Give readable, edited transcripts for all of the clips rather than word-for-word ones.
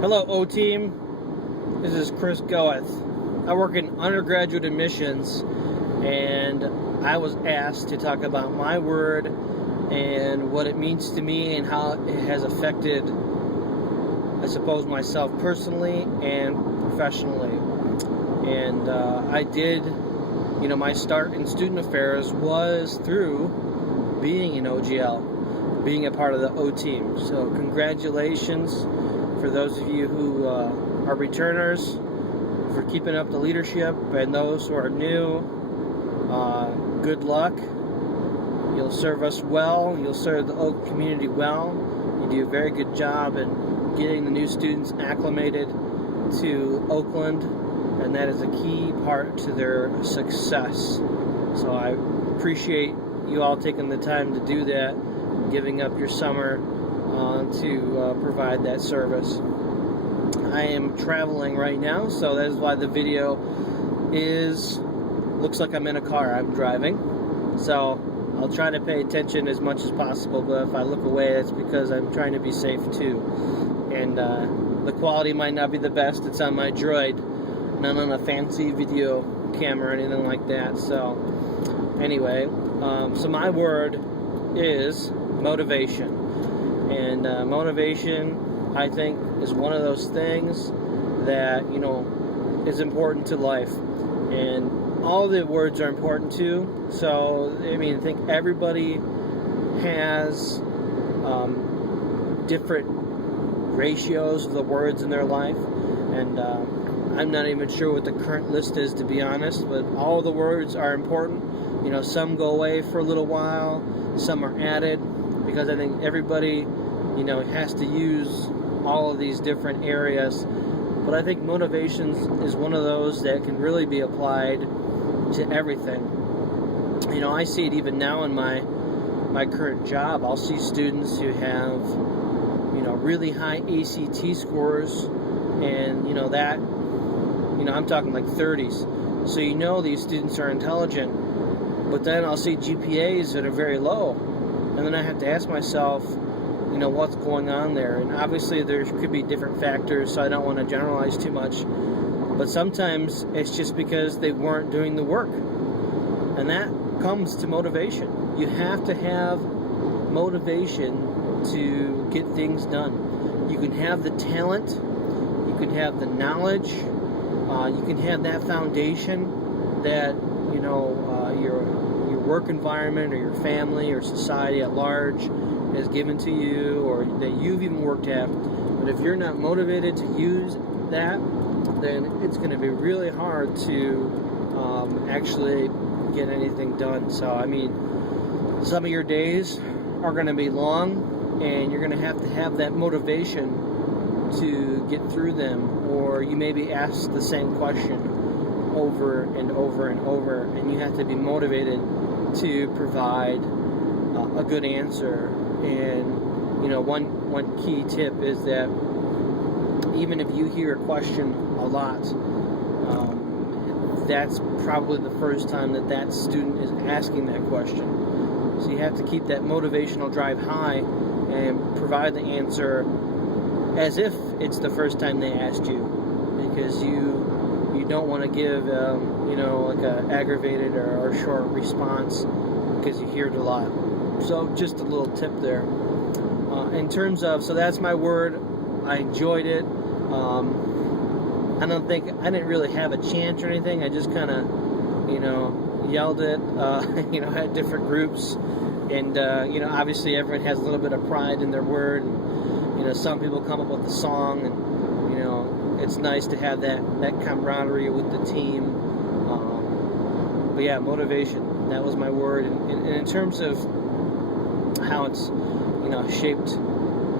Hello, O-Team. This is Chris Goeth. I work in undergraduate admissions, and I was asked to talk about my word and what it means to me and how it has affected, I suppose, myself personally and professionally. And I did, my start in student affairs was through being in OGL, being a part of the O-Team. So congratulations for those of you who are returners, for keeping up the leadership, and those who are new, good luck. You'll serve us well. You'll serve the Oak community well. You do a very good job in getting the new students acclimated to Oakland, and that is a key part to their success. So I appreciate you all taking the time to do that, giving up your summer to provide that service. I am traveling right now, so that is why the video looks like I'm in a car. I'm driving, so I'll try to pay attention as much as possible, but if I look away, that's because I'm trying to be safe too. And the quality might not be the best. It's on my Droid, not on a fancy video camera or anything like that. So anyway, so my word is motivation. And motivation, I think, is one of those things that, is important to life. And all the words are important too. So, I think everybody has different ratios of the words in their life. And I'm not even sure what the current list is, to be honest, but all the words are important. Some go away for a little while, some are added, because I think everybody, has to use all of these different areas. But I think motivation is one of those that can really be applied to everything. I see it even now in my current job. I'll see students who have, really high ACT scores, and, I'm talking like 30s. So these students are intelligent, but then I'll see GPAs that are very low. And then I have to ask myself, what's going on there? And obviously there could be different factors, so I don't want to generalize too much. But sometimes it's just because they weren't doing the work. And that comes to motivation. You have to have motivation to get things done. You can have the talent, you can have the knowledge, you can have that foundation that, your work environment or your family or society at large has given to you, or that you've even worked at. But if you're not motivated to use that, then it's going to be really hard to actually get anything done. So, some of your days are going to be long, and you're going to have that motivation to get through them, or you may be asked the same question over and over and over, and you have to be motivated to provide a good answer. And one key tip is that even if you hear a question a lot, that's probably the first time that student is asking that question. So you have to keep that motivational drive high and provide the answer as if it's the first time they asked you, because you don't want to give like a aggravated or short response, because you hear it a lot. So just a little tip there. In terms of, so that's my word. I enjoyed it. I didn't really have a chant or anything. I just kind of, yelled it, at different groups. And, obviously everyone has a little bit of pride in their word. And, some people come up with a song, and, it's nice to have that camaraderie with the team. But yeah, motivation, that was my word. And in terms of how it's, shaped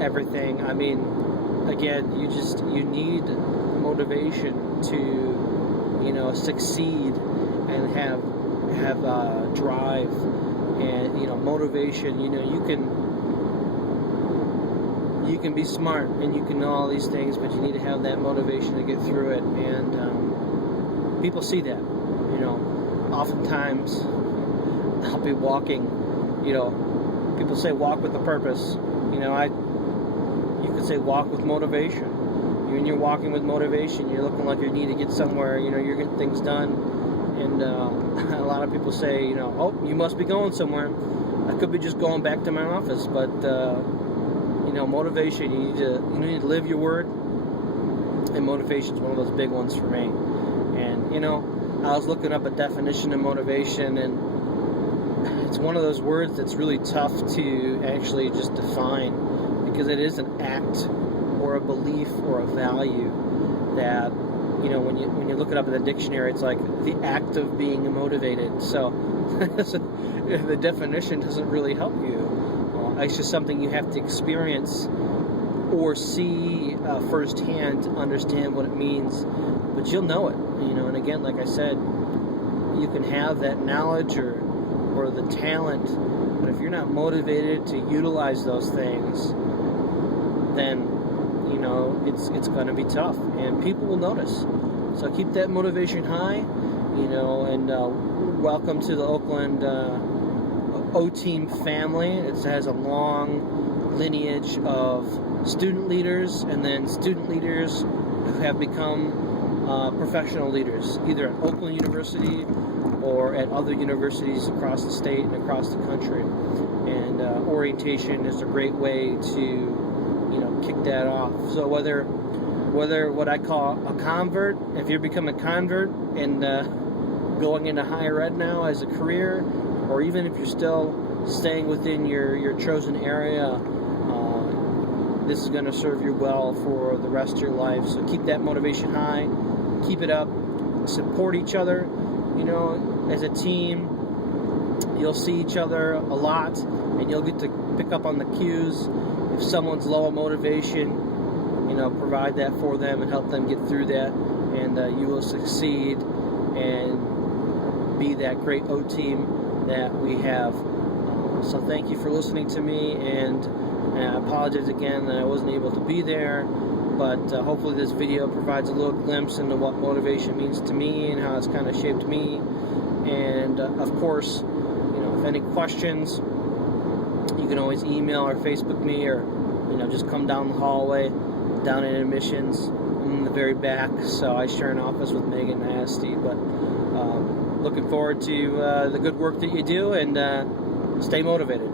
everything, again, you need motivation to, succeed and have drive and, motivation. You can be smart and you can know all these things, but you need to have that motivation to get through it. And people see that. Oftentimes I'll be walking, people say walk with a purpose. You could say walk with motivation. When you're walking with motivation, you're looking like you need to get somewhere, you're getting things done. And a lot of people say, oh, you must be going somewhere. I could be just going back to my office, but motivation, you need to live your word, and motivation is one of those big ones for me. And I was looking up a definition of motivation, and it's one of those words that's really tough to actually just define, because it is an act or a belief or a value that when you look it up in the dictionary, it's like the act of being motivated. So the definition doesn't really help you. It's just something you have to experience or see firsthand to understand what it means. But you'll know it, and again, like I said, you can have that knowledge or the talent, but if you're not motivated to utilize those things, then it's going to be tough, and people will notice. So keep that motivation high, and welcome to the Oakland O-Team family. It has a long lineage of student leaders, and then student leaders who have become professional leaders, either at Oakland University or at other universities across the state and across the country. And orientation is a great way to kick that off. So whether what I call a convert, if you're becoming a convert and going into higher ed now as a career, or even if you're still staying within your chosen area, this is going to serve you well for the rest of your life. So keep that motivation high, keep it up, support each other. As a team, you'll see each other a lot, and you'll get to pick up on the cues. If someone's low on motivation, provide that for them and help them get through that, and you will succeed and be that great O-Team that we have. So thank you for listening to me, and I apologize again that I wasn't able to be there, but hopefully this video provides a little glimpse into what motivation means to me and how it's kind of shaped me. And of course, if any questions, you can always email or Facebook me, or just come down the hallway, down in admissions in the very back. So I share an office with Megan Nasty. But looking forward to the good work that you do, and stay motivated.